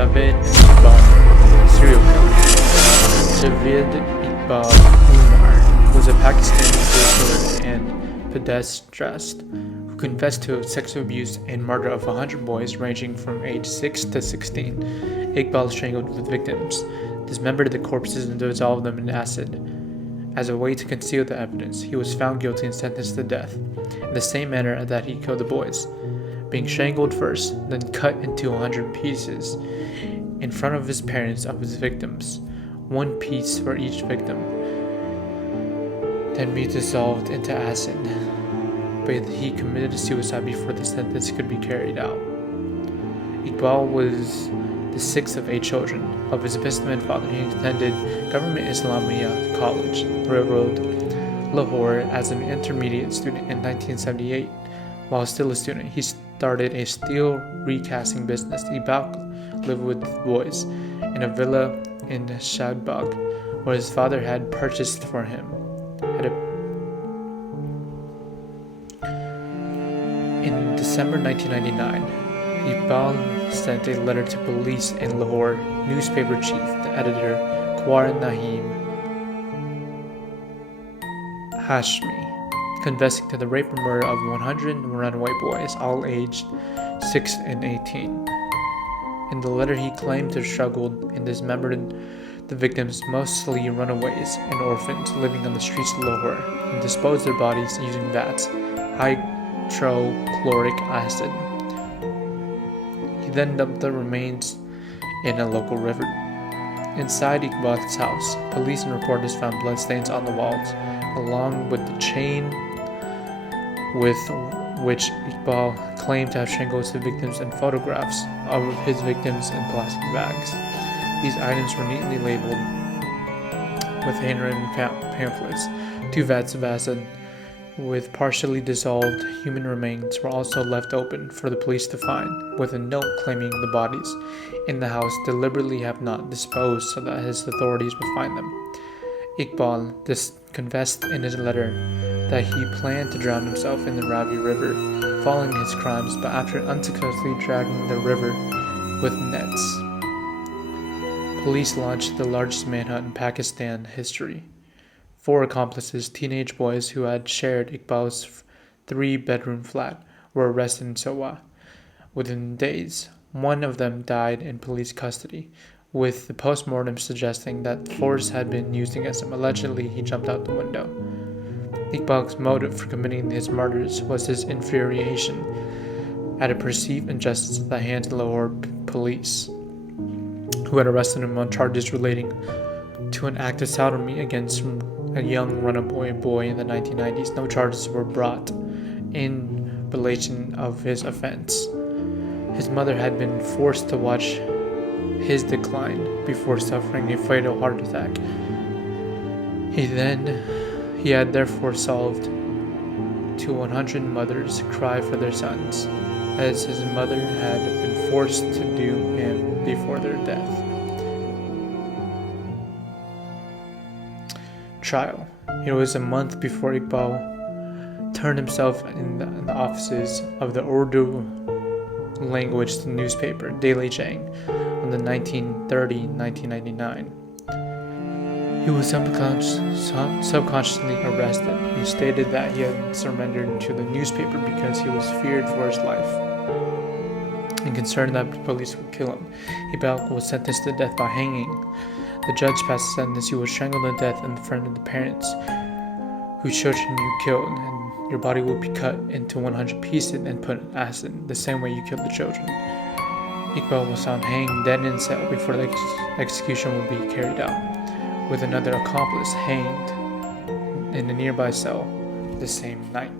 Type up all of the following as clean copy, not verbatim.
Javed Iqbal, serial killer. Javed Iqbal Umar was a Pakistani serial killer and pedestrian who confessed to sexual abuse and murder of 100 boys ranging from age 6 to 16. Iqbal strangled with victims, dismembered the corpses and dissolved them in acid. As a way to conceal the evidence, he was found guilty and sentenced to death, in the same manner that he killed the boys, being strangled first, then cut into 100 pieces in front of his parents of his victims, one piece for each victim, then be dissolved into acid. But he committed suicide before the sentence could be carried out. Iqbal was the sixth of 8 children. Of his businessman father, he attended Government Islamia College, Railroad, Lahore as an intermediate student in 1978. While still a student, he started a steel recasting business. Iqbal lived with boys in a villa in Shadbagh, where his father had purchased for him. In December 1999, Iqbal sent a letter to police in Lahore newspaper chief, the editor Quar Naheem Hashmi, confessing to the rape and murder of 100 runaway boys, all aged 6 and 18. In the letter, he claimed to have struggled and dismembered the victims, mostly runaways and orphans living on the streets of Lahore, and disposed their bodies using vats, hydrochloric acid. He then dumped the remains in a local river. Inside Iqbal's house, police and reporters found bloodstains on the walls, along with the chain with which Iqbal claimed to have strangled his victims, and photographs of his victims in plastic bags. These items were neatly labeled with handwritten pamphlets. 2 vats of acid with partially dissolved human remains were also left open for the police to find, with a note claiming the bodies in the house deliberately have not disposed so that his authorities would find them. Iqbal confessed in his letter that he planned to drown himself in the Ravi River following his crimes, but after unsuccessfully dragging the river with nets, police launched the largest manhunt in Pakistan history. 4 accomplices, teenage boys who had shared Iqbal's 3-bedroom flat, were arrested in Sowa. Within days, one of them died in police custody, with the post-mortem suggesting that force had been used against him. Allegedly, he jumped out the window. Iqbal's motive for committing his murders was his infuriation at a perceived injustice at the hands of Lahore police, who had arrested him on charges relating to an act of sodomy against a young runaway boy in the 1990s. No charges were brought in relation of his offense. His mother had been forced to watch his decline before suffering a fatal heart attack. He had therefore solved to 100 mothers cry for their sons, as his mother had been forced to do him before their death. Trial. It was a month before Iqbal turned himself in the offices of the Urdu language newspaper Daily Jang on the 1999. He was subconsciously arrested. He stated that he had surrendered to the newspaper because he was feared for his life and concerned that the police would kill him. Iqbal was sentenced to death by hanging. The judge passed a sentence: you were strangled to death in front of the parents whose children you killed, and your body will be cut into 100 pieces and put in acid, the same way you killed the children. Iqbal was found hanged dead in cell before the execution would be carried out, with another accomplice hanged in a nearby cell the same night.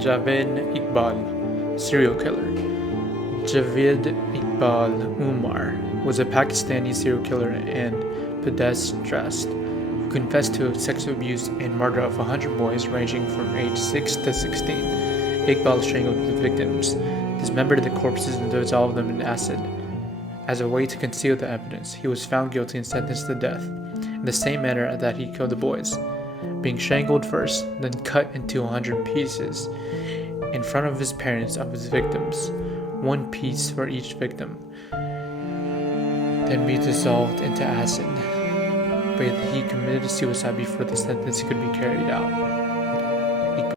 Javed Iqbal, serial killer. Javed Iqbal Umar was a Pakistani serial killer and pederast who confessed to sexual abuse and murder of 100 boys ranging from age 6 to 16. Iqbal strangled the victims, dismembered the corpses, and dissolved them in acid. As a way to conceal the evidence, he was found guilty and sentenced to death, in the same manner that he killed the boys, being strangled first, then cut into 100 pieces in front of his parents of his victims, one piece for each victim, then be dissolved into acid. But he committed suicide before the sentence could be carried out.